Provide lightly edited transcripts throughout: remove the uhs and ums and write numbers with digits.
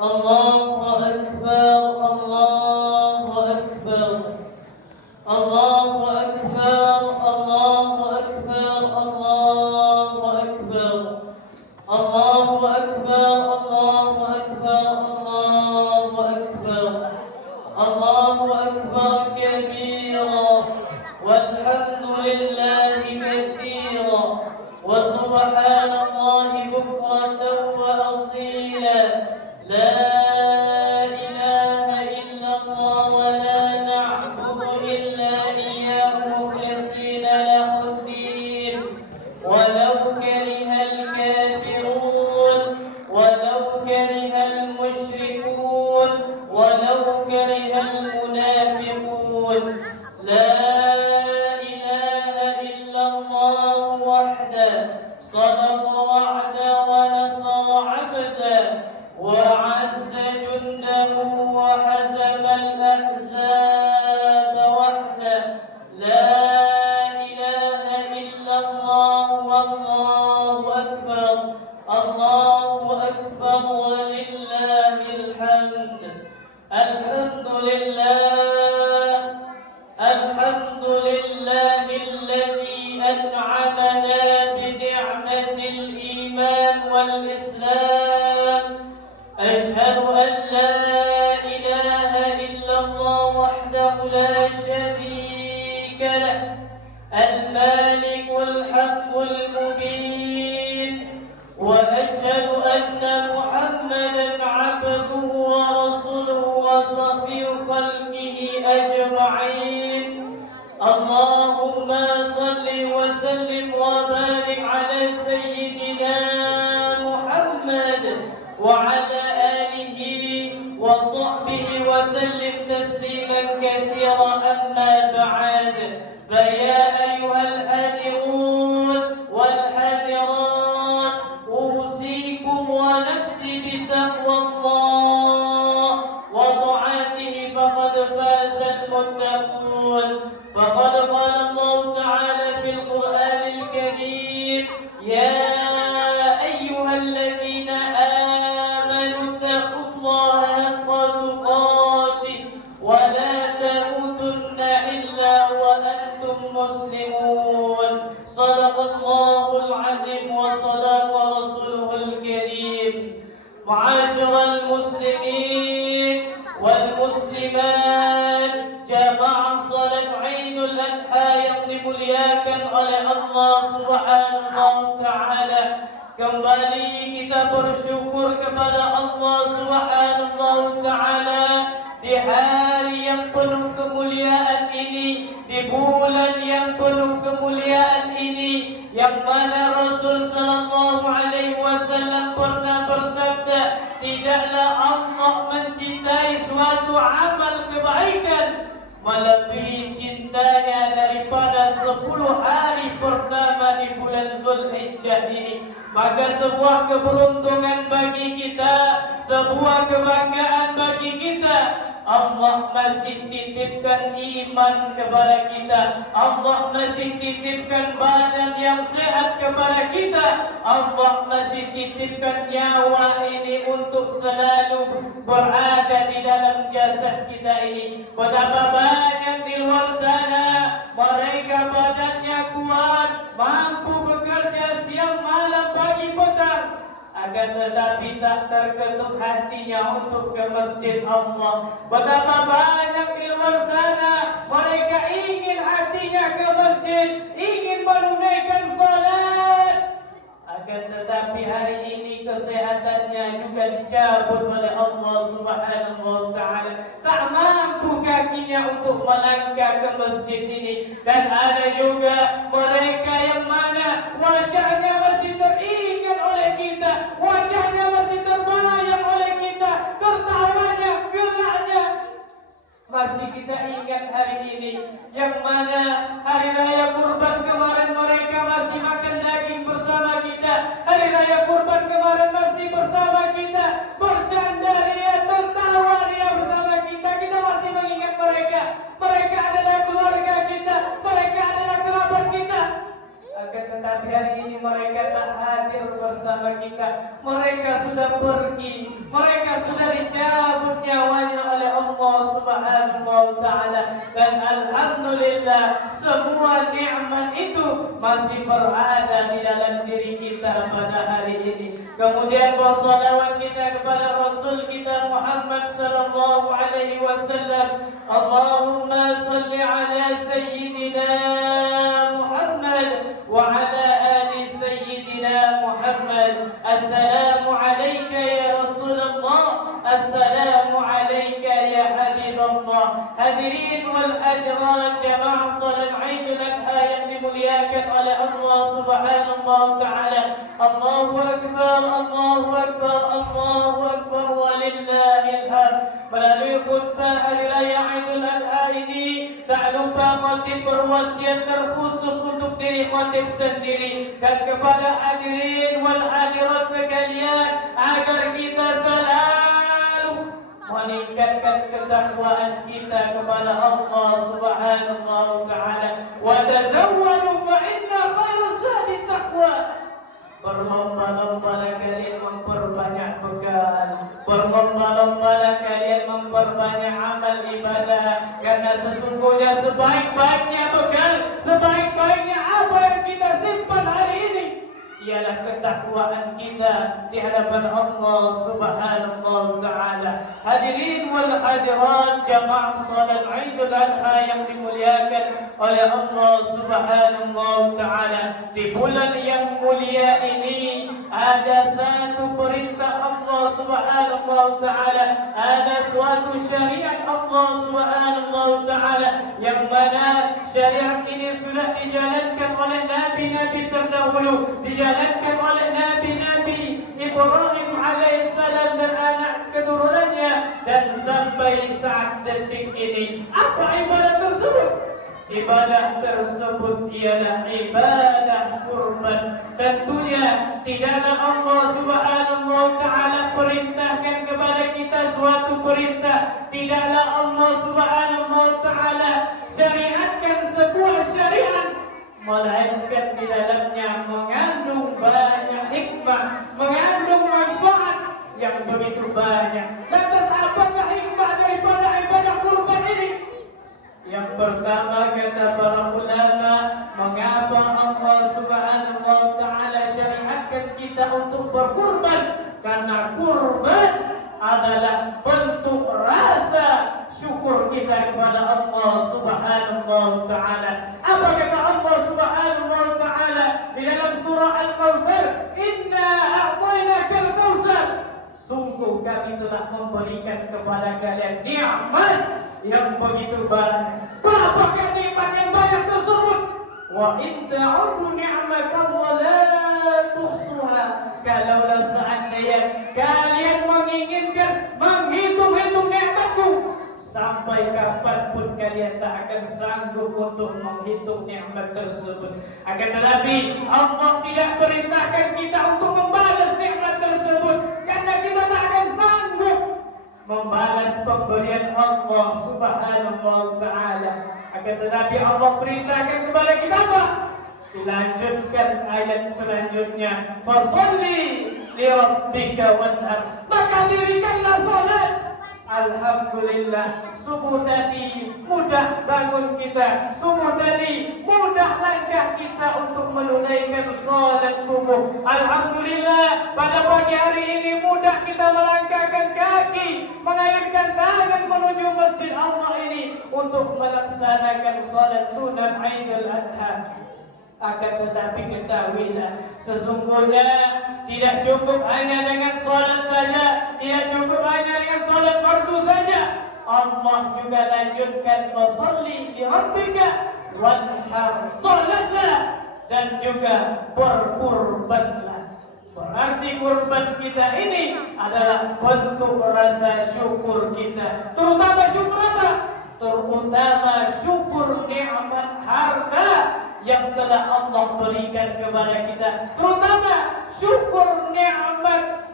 الله أكبر الله أكبر الله أكبر الله أكبر الله أكبر الله أكبر الله أكبر الله أكبر الله أكبر كبيرا والحمد لله كثيرا وسبحان الله بكرة وأصيلا لا إله إلا الله ولا نعبد إلا إياه مخلصين له الدين ولو كره الكافرون ولو كره المشركون ولو كره المنافقون لا إله إلا الله وحده صدق وعده ونصر عبده وعز جنده وحزم الأحزاب وحده لا إله إلا الله والله أكبر الله أكبر ولله الحمد الحمد لله الحمد لله الذي أنعمنا بنعمة الإيمان والإسلام أشهد أن لا إله إلا الله وحده لا شريك له المالك الحق المبين وأشهد أن محمدا عبده ورسوله وصفي خلقه أجمعين اللهم صل وسلم وبارك على سيدنا محمد وعلى آله وصحبه وسلم تسليما كثيرا أما بعد فيا أيها الحاضرون والحاضرات أوصيكم ونفسي بتقوى الله وطاعته فقد فاز المتقون فقد قال الله تعالى في القرآن الكريم يا أيها الذين آمنوا اتقوا الله حق تقاته ولا تموتن إلا وأنتم مسلمون صدق الله العظيم وصدق رسوله الكريم معاشر المسلمين والمسلمات جماعة صلاة عيد الأضحى yang dimuliakan oleh Allah Subhanahu wa taala. Kembali kita bersyukur kepada Allah Subhanahu wa taala di hari yang penuh kemuliaan ini, di bulan yang penuh kemuliaan ini, yang mana Rasul sallallahu alaihi wasallam pernah bersabda, tidaklah Allah mencintai suatu amal kebaikan melebihi cintanya daripada 10 hari pertama di bulan Zulhijjah ini. Maka sebuah keberuntungan bagi kita, sebuah kebanggaan bagi kita. Allah masih titipkan iman kepada kita. Allah masih titipkan badan yang sehat kepada kita. Allah masih titipkan nyawa ini untuk selalu berada di dalam jasad kita ini. Betapa banyak di luar sana mereka badannya kuat, mampu bekerja siang malam pagi petang, akan tetapi tak terketuk hatinya untuk ke masjid Allah. Betapa banyak di luar sana mereka ingin hatinya ke masjid, ingin menunaikan salat, akan tetapi hari ini kesehatannya juga dicabut oleh Allah Subhanahu wa taala. Tak mampu kakinya untuk melangkah ke masjid ini. Dan ada juga mereka yang mana wajahnya masih teringat oleh kita, wajahnya masih terbayang oleh kita, tertawanya, gelaknya masih kita ingat hari ini. Yang mana hari raya kurban kemarin mereka masih makan daging bersama kita, hari raya kurban kemarin masih bersama kita, bercanda dia, tertawa dia bersama kita. Kita masih mengingat mereka. Mereka adalah keluarga kita, mereka adalah kerabat kita. Akan tetapi hari ini mereka tak hadir bersama kita. Mereka sudah pergi, mereka sudah Ta'ala. Dan alhamdulillah semua nikmat itu masih berada di dalam diri kita pada hari ini. Kemudian bersalawat kita kepada Rasul kita Muhammad sallallahu alaihi wasallam. Allahumma salli ala sayyidina Muhammad wa ala ali sayyidina Muhammad. Assalamu alayka ya Rasulullah, assalamu alayka ya Habibullah. Hadirin wal hadirat jamaah salat Aidul Adha yang dimuliakan oleh Allah Subhanahu wa taala. Allahu akbar, Allahu akbar, Allahu akbar walillahil hamd. Melalui khutbah hari raya Aidul Adha ini tak lupa khatib berwasiat terkhusus untuk diri khatib sendiri dan kepada hadirin wal hadirat sekalian agar kita selalu meningkatkan ketakwaan kita kepada Allah Subhanahu wa taala. Wa tazawwadu fa inna khairaz zadi taqwa. Berlomba-lombalah kalian memperbanyak bekal, berlomba-lombalah kalian memperbanyak amal ibadah, karena sesungguhnya sebaik-baiknya bekal, sebaik-baiknya apa yang kita simpan hari ini ialah ketakwaan kita di hadapan Allah Subhanahu wa taala. Hadirin wal hadirat jamaah salat Aidul Adha yang dimuliakan oleh Allah Subhanahu wa taala. Di bulan yang mulia ini ada satu perintah Allah Subhanahu wa taala, ada suatu syariat Allah Subhanahu wa taala yang mana syariat ini sudah dijalankan oleh nabi-nabi terdahulu, dijalankan oleh Nabi Ibrahim alaihissalam dan anak keturunannya, dan sampai saat detik ini. Apa ibadah tersebut? Ibadah tersebut ialah ibadah kurban. Tentunya tidaklah Allah Subhanahu wa taala perintahkan kepada kita suatu perintah, tidaklah Allah Subhanahu wa taala syariatkan sebuah syariat, melainkan di dalamnya mengandung banyak hikmah, mengandung manfaat yang begitu banyak. Lantas apakah hikmah daripada ibadah kurban ini? Yang pertama kata para ulama, mengapa Allah Subhanahu wa taala syariatkan kita untuk berkurban? Karena kurban adalah bentuk rasa syukur kita kepada Allah Subhanahu wa taala. Apa kata Allah Subhanahu wa taala di dalam surah Al-Kautsar? Inna a'tainakal kautsar. Sungguh kami telah memberikan kepada kalian nikmat yang begitu banyak. Berapakah nikmat yang banyak tersebut? Wa in ta'uddu ni'matallahi la tuhsuha. Kalaulah seandainya kalian menginginkan menghitung-hitung nikmatku, sampai kapanpun kalian tak akan sanggup untuk menghitung nikmat tersebut. Akan tetapi Allah tidak perintahkan kita untuk membalas nikmat tersebut, karena kita tak akan sanggup membalas pemberian Allah Subhanahu wa taala. Akan tetapi Allah perintahkan kepada kita apa? Dilanjutkan ayat selanjutnya, fasholli li rabbika wanhar. Maka dirikanlah salat. Alhamdulillah, subuh tadi mudah bangun kita, subuh tadi mudah langkah kita untuk menunaikan salat subuh. Alhamdulillah, pada pagi hari ini mudah kita melangkahkan kaki, mengayunkan tangan menuju masjid Allah ini untuk melaksanakan salat sunat Aidul Adha. Akan tetapi ketahuilah, sesungguhnya tidak cukup hanya dengan salat saja, tidak cukup hanya dengan salat fardu saja. Allah juga lanjutkan, fasholli li rabbika wanhar. Salatlah dan juga berkurbanlah. Berarti kurban kita ini adalah bentuk rasa syukur kita. Terutama syukur apa? Terutama syukur nikmat harta yang telah Allah berikan kepada kita, terutama syukur nikmat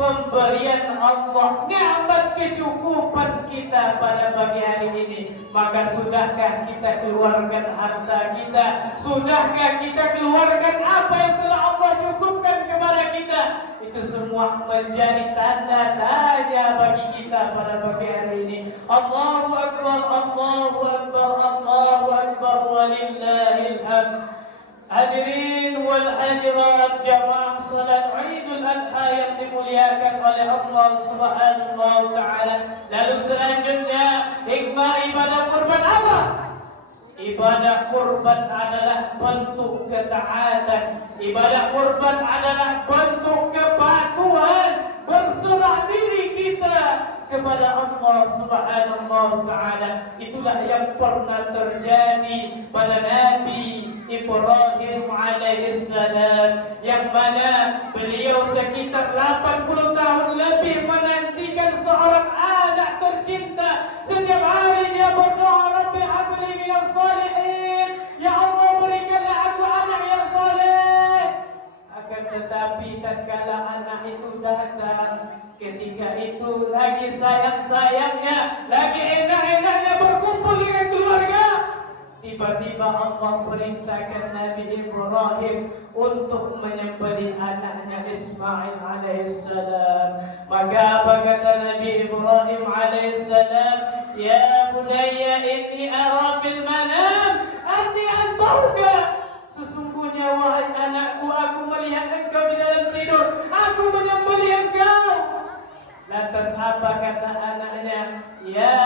pemberian Allah, nikmat kecukupan kita pada pagi hari ini. Maka sudahkah kita keluarkan harta kita? Sudahkah kita keluarkan apa yang telah Allah cukupkan kepada kita? Itu semua menjadi tanda tanya bagi kita pada pagi hari ini. Allahu Akbar, Allahu Akbar, Allahu Akbar, walillahil hamd. Hadirin wal hadirat jamaah salat Idul Adha yang dimuliakan oleh Allah Subhanahu wa taala. Lalu selanjutnya, hikmah ibadah kurban apa? Ibadah kurban adalah bentuk ketaatan. Ibadah kurban adalah bentuk kepatuhan, berserah diri kita kepada Allah Subhanahu wa taala. Itulah yang pernah terjadi pada Nabi Ibrahim alaihissalam, yang mana beliau sekitar 80 tahun lebih menantikan seorang anak tercinta. Setiap hari dia berdoa, Rabbi habli minas salihin, ya Allah berikanlah aku anak yang saleh. Akan tetapi tatkala anak itu datang, ketika itu lagi sayang-sayangnya, lagi enak-enaknya berkumpul dengan keluarga, tiba-tiba Allah perintahkan Nabi Ibrahim untuk menyembelih anaknya Ismail alaihissalam. Maka apa kata Nabi Ibrahim alaihissalam? Ya bunayya inni ara fil manam anni adbauka. Sesungguhnya wahai anakku, aku melihat engkau di dalam tidur, aku menyembelih engkau. Lantas apa kata anaknya? Ya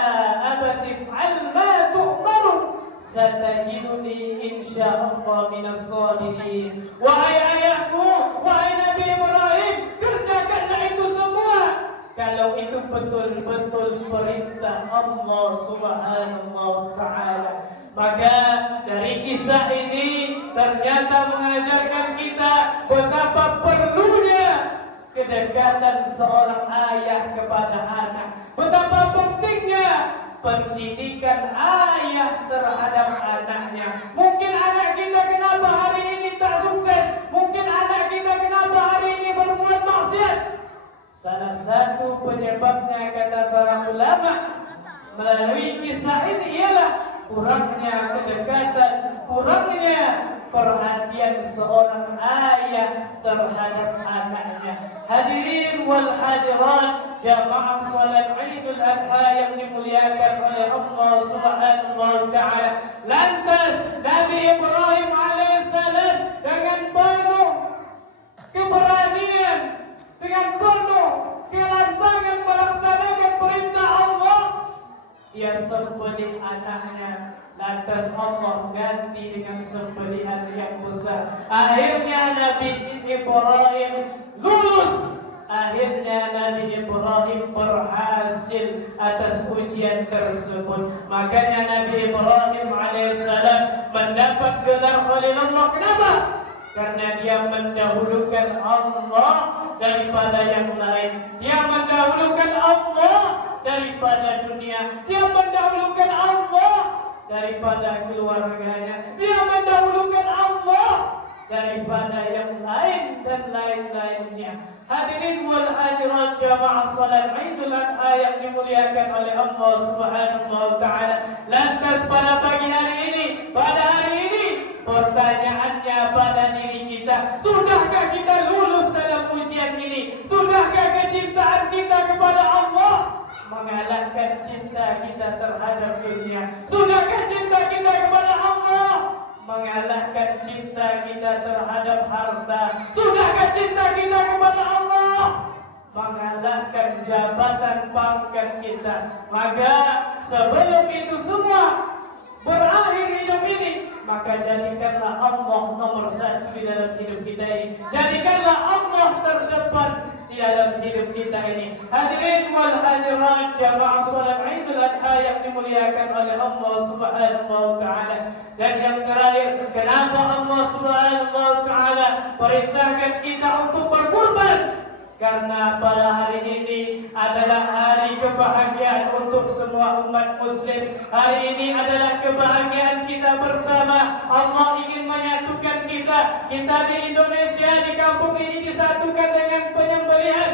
abati fa'al ma tu'maru, satajiduni insyaallah minas sabirin. Wahai ayahku, wahai Nabi Ibrahim, kerjakanlah itu semua kalau itu betul-betul perintah Allah Subhanahu wa taala. Maka dari kisah ini ternyata mengajarkan kita betapa perlunya kedekatan seorang ayah kepada anak. Betapa pentingnya pendidikan ayah terhadap anaknya. Mungkin anak kita kenapa hari ini tak sukses? Mungkin anak kita kenapa hari ini berbuat maksiat? Salah satu penyebabnya kata para ulama melalui kisah ini ialah kurangnya kedekatan, kurangnya perhatian seorang ayah terhadap anaknya. Hadirin wal hadirat jamaah salat Idul Adha yang dimuliakan oleh Allah Subhanahu wa taala. Lantas Nabi Ibrahim alaihissalam dengan penuh keberanian, dengan penuh kelantangan melaksanakan perintah Allah, ia sembelih anaknya. Lantas Allah ganti dengan sembelihan yang besar. Akhirnya Nabi Ibrahim lulus. Akhirnya Nabi Ibrahim berhasil atas ujian tersebut. Makanya Nabi Ibrahim alaihissalam mendapat gelar Khalilullah. Kenapa? Karena dia mendahulukan Allah daripada yang lain. Dia mendahulukan Allah daripada dunia. Dia mendahulukan Allah daripada keluarganya. Dia mendahulukan Allah daripada yang lain dan lain-lainnya. Hadirin wal hadirat jamaah salat Idul Adha yang dimuliakan oleh Allah Subhanahu wa taala. Lantas pada pagi hari ini, pada hari ini, pertanyaannya pada diri kita, sudahkah kita lulus dalam ujian ini? Sudahkah kecintaan kita kepada Allah mengalahkan cinta kita terhadap dunia? Sudahkah cinta kita kepada Allah mengalahkan cinta kita terhadap harta? Sudahkah cinta kita kepada Allah mengalahkan jabatan pangkat kita? Maka sebelum itu semua berakhir hidup ini, maka jadikanlah Allah nomor satu di dalam hidup kita ini. Jadikanlah Allah terdepan di dalam hidup kita ini. Hadirin wal hadirat jamaah salat Idul Adha yang dimuliakan oleh Allah Subhanahu wa taala. Dan yang terakhir, kenapa Allah Subhanahu wa taala perintahkan kita untuk berkurban? Karena pada hari ini adalah hari kebahagiaan untuk semua umat muslim. Hari ini adalah kebahagiaan kita bersama. Allah ingin menyatukan kita. Kita di Indonesia, di kampung ini disatukan dengan penyembelihan.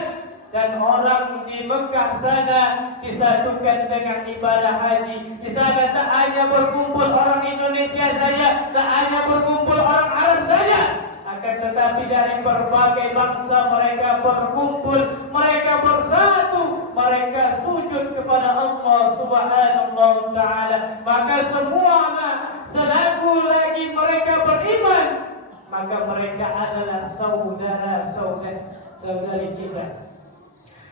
dan orang di Mekah sana disatukan dengan ibadah haji. Di sana tak hanya berkumpul orang Indonesia saja, tak hanya berkumpul orang Arab saja, akan tetapi dari berbagai bangsa mereka berkumpul, mereka bersatu, mereka sujud kepada Allah Subhanahu wa taala. Maka semua selaku lagi mereka beriman, maka mereka adalah saudara-saudari kita.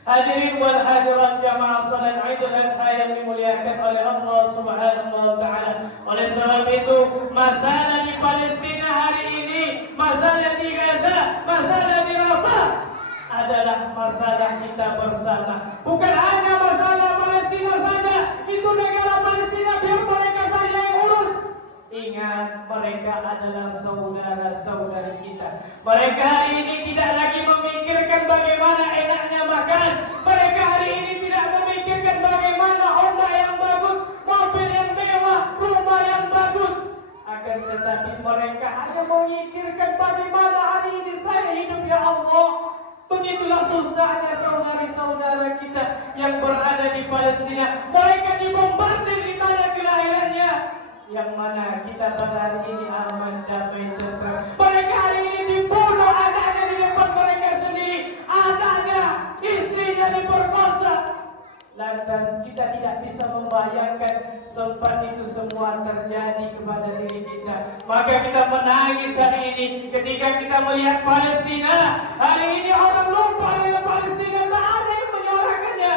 Hadirin wal hadirat jamaah salat Idul Adha yang dimuliakan oleh Allah Subhanahu wa taala. Oleh sebab itu, masalah di Palestina hari ini, masalah di Gaza, masalah di Rafah adalah masalah kita bersama. Bukan hanya masalah Palestina saja, itu negara Palestina biar mereka saja yang urus. Ingat, mereka adalah saudara-saudari kita. Mereka hari ini tidak lagi memikirkan bagaimana enaknya makan. Mereka hari ini tidak memikirkan bagaimana Honda yang bagus, mobil yang mewah, rumah yang bagus. Akan tetapi mereka hanya memikirkan bagaimana hari ini saya hidup, ya Allah. Begitulah susahnya saudara-saudara kita yang berada di Palestina. Mereka dibombardir di tanah kelahirannya, yang mana kita pada hari ini aman, damai, tentram. Mereka hari ini dibunuh anaknya di depan mereka sendiri, anaknya, istrinya diperkosa. Lantas kita tidak bisa membayangkan sempat itu semua terjadi kepada diri kita. Maka kita menangis hari ini ketika kita melihat Palestina. Hari ini orang lupa dengan Palestina, tak ada yang menyuarakannya.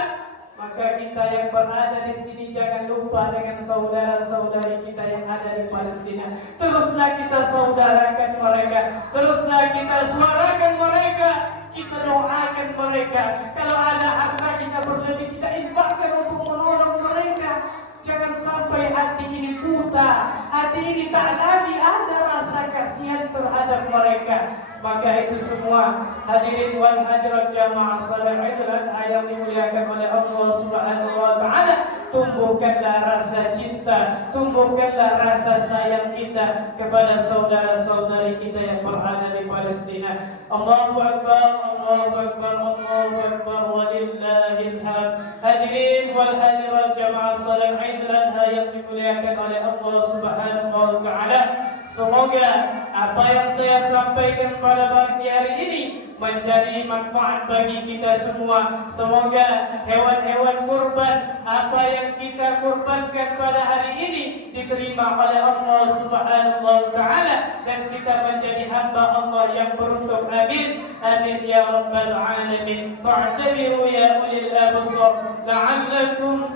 Maka kita yang berada di sini jangan lupa dengan saudara-saudari kita yang ada di Palestina. Teruslah kita saudarakan mereka, teruslah kita suarakan mereka, kita doakan mereka. Kalau ada harta kita berlebih, kita infakkan untuk menolong mereka. Jangan sampai hati ini buta, hati ini tak lagi ada rasa kasihan terhadap mereka. Maka itu semua, hadirin wal hadirat jamaah salat Idul Adha yang dimuliakan oleh Allah Subhanahu wa taala, tumbuhkanlah rasa cinta, tumbuhkanlah rasa sayang kita kepada saudara-saudari kita yang berada di Palestina. Allahu Akbar, Allahu Akbar, Allahu Akbar, walillahil hamd. Hadirin wal hadirat jamaah salat Idul Adha yang dimuliakan oleh Allah Subhanahu wa taala, semoga apa yang saya sampaikan pada pagi hari ini menjadi manfaat bagi kita semua. Semoga hewan-hewan kurban, apa yang kita kurbankan pada hari ini diterima oleh Allah Subhanahu wa taala dan kita menjadi hamba Allah yang beruntung. Amin. Amin ya rabbal alamin. Fa'tabiru ya ulil absar la'allakum